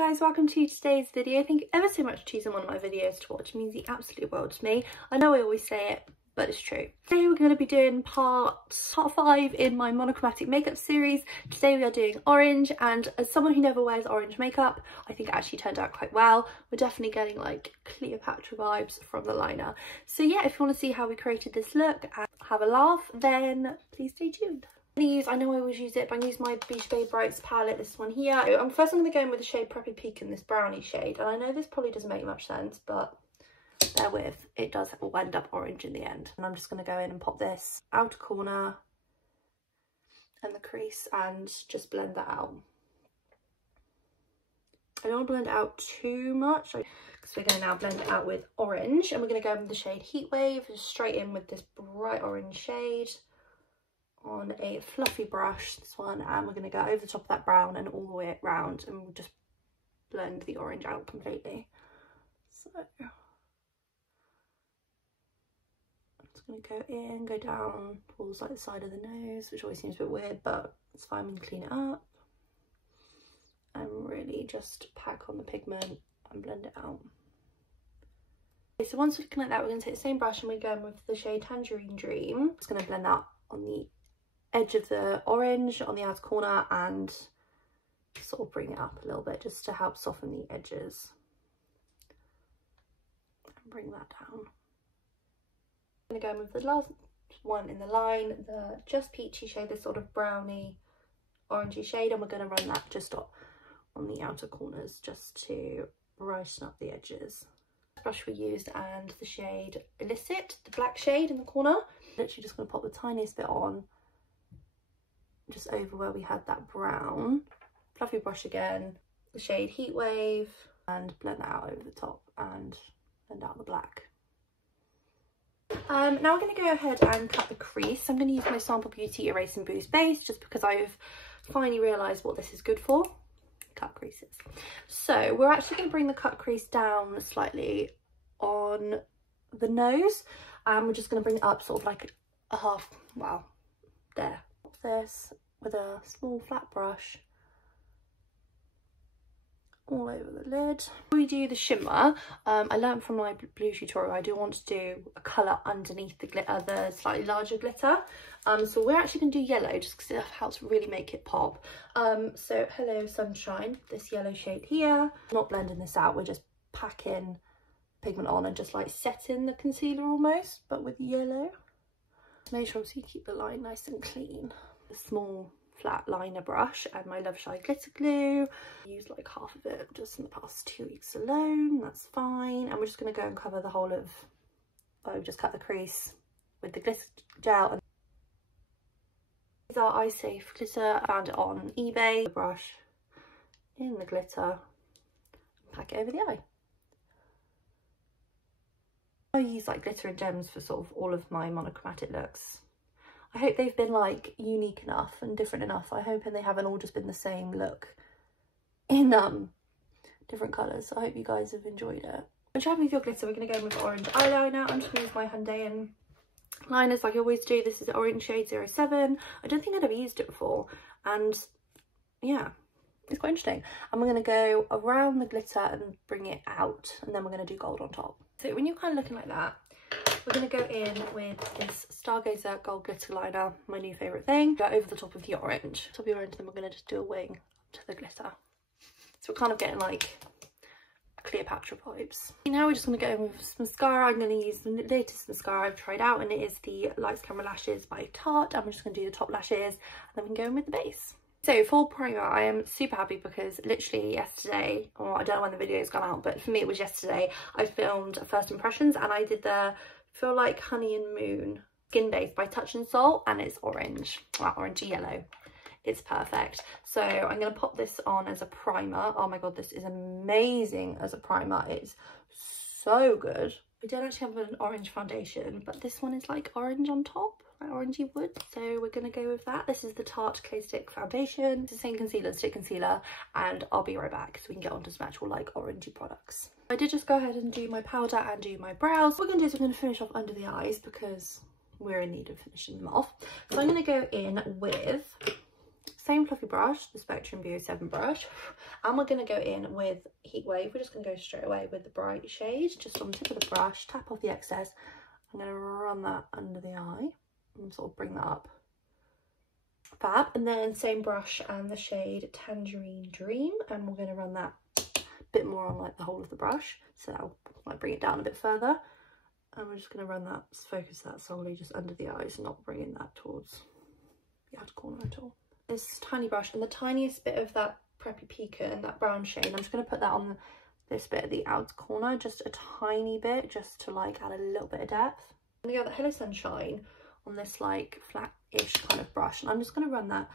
guys, welcome to today's video. Thank you ever so much for choosing one of my videos to watch. It means the absolute world to me. I know I always say it, but it's true. Today we're going to be doing part 5 in my monochromatic makeup series. Today we are doing orange, and as someone who never wears orange makeup, I think it actually turned out quite well. We're definitely getting like Cleopatra vibes from the liner. So yeah, if you want to see how we created this look and have a laugh, then please stay tuned. I know I always use it, but I'm using my Beach Bay Brights palette, this one here. First I'm going to go in with the shade Preppy Peak in this brownie shade, and I know this probably doesn't make much sense, but bear with, it does all end up orange in the end. And I'm just going to go in and pop this outer corner and the crease and just blend that out. I don't want to blend it out too much because we're going to now blend it out with orange, and we're going to go in with the shade Heat Wave, just straight in with this bright orange shade on a fluffy brush, this one, and we're going to go over the top of that brown and all the way around, and we'll just blend the orange out completely. So I'm just going to go in, go down towards like the side of the nose, which always seems a bit weird, but it's fine, we can clean it up, and really just pack on the pigment and blend it out. Okay, so once we're looking like that, we're going to take the same brush and we're going with the shade Tangerine Dream. Just going to blend that on the edge of the orange on the outer corner and sort of bring it up a little bit just to help soften the edges and bring that down. I'm going to go in with the last one in the line, the Just Peachy shade, this sort of browny orangey shade, and we're going to run that just on the outer corners just to brighten up the edges. The brush we used and the shade Illicit, the black shade in the corner. Literally just going to pop the tiniest bit on just over where we had that brown. Fluffy brush again, the shade Heat Wave, and blend that out over the top and blend out the black. Now we're going to go ahead and cut the crease. I'm going to use my Sample Beauty Erase and Boost base just because I've finally realised what this is good for. Cut creases. So we're actually going to bring the cut crease down slightly on the nose, and we're just going to bring it up sort of like a half, wow, there. This with a small flat brush all over the lid. We do the shimmer. I learned from my blue tutorial I do want to do a colour underneath the glitter, the slightly larger glitter. So we're actually going to do yellow just because it helps really make it pop. So Hello Sunshine, this yellow shade here. Not blending this out, we're just packing pigment on and just like setting the concealer almost, but with yellow. Make sure so you keep the line nice and clean. A small flat liner brush and my Love Shy glitter glue. I used like half of it just in the past 2 weeks alone, that's fine. And we're just going to go and cover the whole of, just cut the crease with the glitter gel. And these are Eye Safe glitter. I found it on eBay. The brush in the glitter, pack it over the eye. I use like glitter and gems for sort of all of my monochromatic looks. I hope they've been like unique enough and different enough. I hope they haven't all just been the same look in different colours. So I hope you guys have enjoyed it. When trying with your glitter, we're going to go in with orange eyeliner. I'm just going to use my Handaayan liners like I always do. This is orange shade 07. I don't think I'd ever used it before, and yeah, it's quite interesting. And we're going to go around the glitter and bring it out, and then we're going to do gold on top. So when you're kind of looking like that, we're going to go in with this Stargazer gold glitter liner, my new favourite thing. Go over the top of the orange. Top of the orange, then we're going to just do a wing to the glitter. So we're kind of getting like Cleopatra vibes. Now we're just going to go in with some mascara. I'm going to use the latest mascara I've tried out, and it is the Lights Camera Lashes by Tarte. And we're just going to do the top lashes, and then we can go in with the base. So for primer, I am super happy because literally yesterday, or I don't know when the video's gone out, but for me it was yesterday, I filmed First Impressions and I did the Feel Like Honey and Moon Skin Base by Touch and Soul, and it's orange, well, orangey yellow. It's perfect. So I'm going to pop this on as a primer. Oh my god, this is amazing as a primer. It's so good. I don't actually have an orange foundation, but this one is like orange on top, like orangey wood. So we're going to go with that. This is the Tarte Clay Stick Foundation. It's the same concealer, stick concealer, and I'll be right back so we can get on to some actual like orangey products. I did just go ahead and do my powder and do my brows. What we're going to do is we're going to finish off under the eyes because we're in need of finishing them off. So I'm going to go in with same fluffy brush, the Spectrum BO7 brush, and we're going to go in with Heat Wave. We're just going to go straight away with the bright shade, just on the tip of the brush, tap off the excess. I'm going to run that under the eye and sort of bring that up. Fab. And then same brush and the shade Tangerine Dream, and we're going to run that a bit more on like the whole of the brush, so that'll like bring it down a bit further. And we're just going to run that, focus that solely just under the eyes, not bringing that towards the outer corner at all. This tiny brush and the tiniest bit of that Preppy Pecan, that brown shade, I'm just going to put that on this bit at the outer corner, just a tiny bit, just to like add a little bit of depth. I'm going to go with the Hello Sunshine on this like flat-ish kind of brush, and I'm just going to run that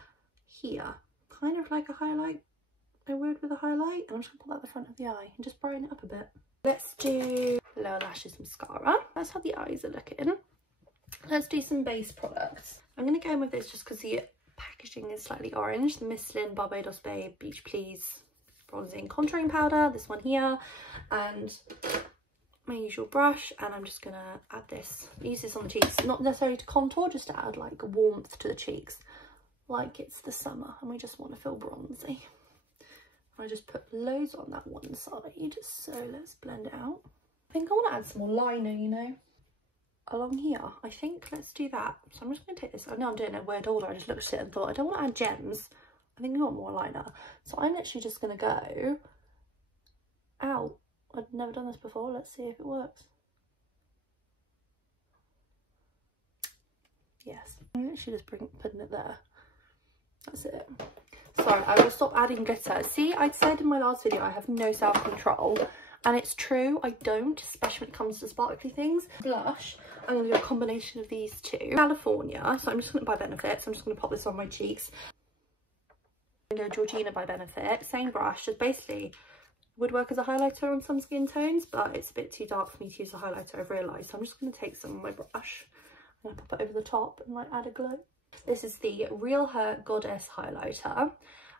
here, kind of like a highlight I would with a highlight, and I'm just going to put that at the front of the eye and just brighten it up a bit. Let's do Lower Lashes Mascara. That's how the eyes are looking. Let's do some base products. I'm going to go in with this just because the packaging is slightly orange. The Misslyn Barbados Babe Beach Please Bronzing Contouring Powder, this one here, and my usual brush, and I'm just going to add this. Use this on the cheeks, not necessarily to contour, just to add like warmth to the cheeks, like it's the summer and we just want to feel bronzy. I just put loads on that one side, so let's blend it out. I think I want to add some more liner, you know, along here. I think let's do that. So I'm just going to take this. I know I'm doing it in weird order. I just looked at it and thought, I don't want to add gems. I think I want more liner. So I'm literally just going to go out. I've never done this before. Let's see if it works. Yes. I'm literally just putting it there. That's it. Sorry, I will stop adding glitter. See, I said in my last video I have no self-control, and it's true, I don't, especially when it comes to sparkly things. Blush, I'm going to do a combination of these two. California, so I'm just going to By Benefit, so I'm just going to pop this on my cheeks. I'm going to go Georgina By Benefit, same brush, just basically would work as a highlighter on some skin tones, but it's a bit too dark for me to use a highlighter, I've realised. So I'm just going to take some of my brush and pop it over the top and like add a glow. This is the Realher Goddess highlighter.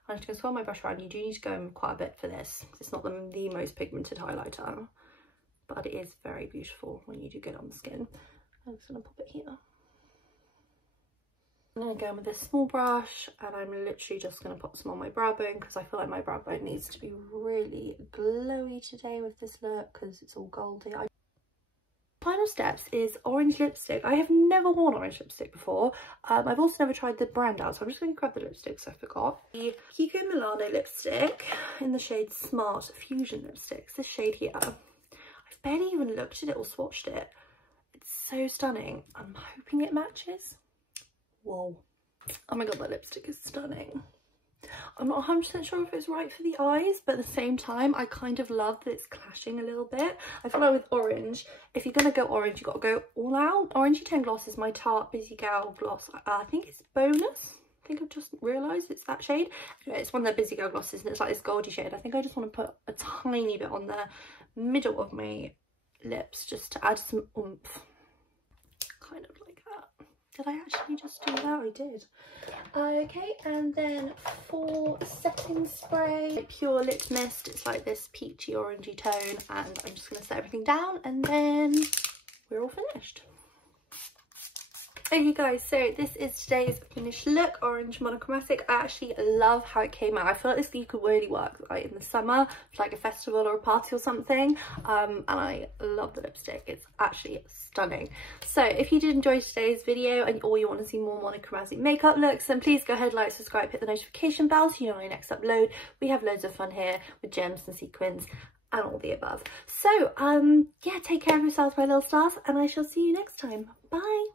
I'm just going to swirl my brush around. You do need to go in quite a bit for this. It's not the most pigmented highlighter, but it is very beautiful when you do get it on the skin. I'm just going to pop it here. I'm going to go in with this small brush, and I'm literally just going to pop some on my brow bone because I feel like my brow bone needs to be really glowy today with this look because it's all goldy. Final steps is orange lipstick. I have never worn orange lipstick before. I've also never tried the brand out, so I'm just going to grab the lipstick because I forgot. The Kiko Milano lipstick in the shade Smart Fusion Lipsticks. This shade here. I've barely even looked at it or swatched it. It's so stunning. I'm hoping it matches. Whoa. Oh my god, that lipstick is stunning. I'm not 100% sure if it's right for the eyes, but at the same time, I kind of love that it's clashing a little bit. I feel like with orange, if you're going to go orange, you've got to go all out. Orangey 10 Gloss is my Tarte Busy Gal gloss. I think it's Bonus. I think I've just realised it's that shade. Anyway, it's one of the Busy Gal glosses, and it's like this goldy shade. I think I just want to put a tiny bit on the middle of my lips, just to add some oomph. Kind of like that. Did I actually just do that? I did. Okay, and then for setting spray, Pure Lip Mist. It's like this peachy orangey tone, and I'm just going to set everything down and then we're all finished. Okay guys, so this is today's finished look, orange monochromatic. I actually love how it came out. I feel like this could really work like in the summer for like a festival or a party or something, and I love the lipstick. It's actually stunning. So if you did enjoy today's video and or you want to see more monochromatic makeup looks, then please go ahead, like, subscribe, hit the notification bell so you know when I next upload. We have loads of fun here with gems and sequins and all the above. So yeah, take care of yourselves, my little stars, and I shall see you next time. Bye.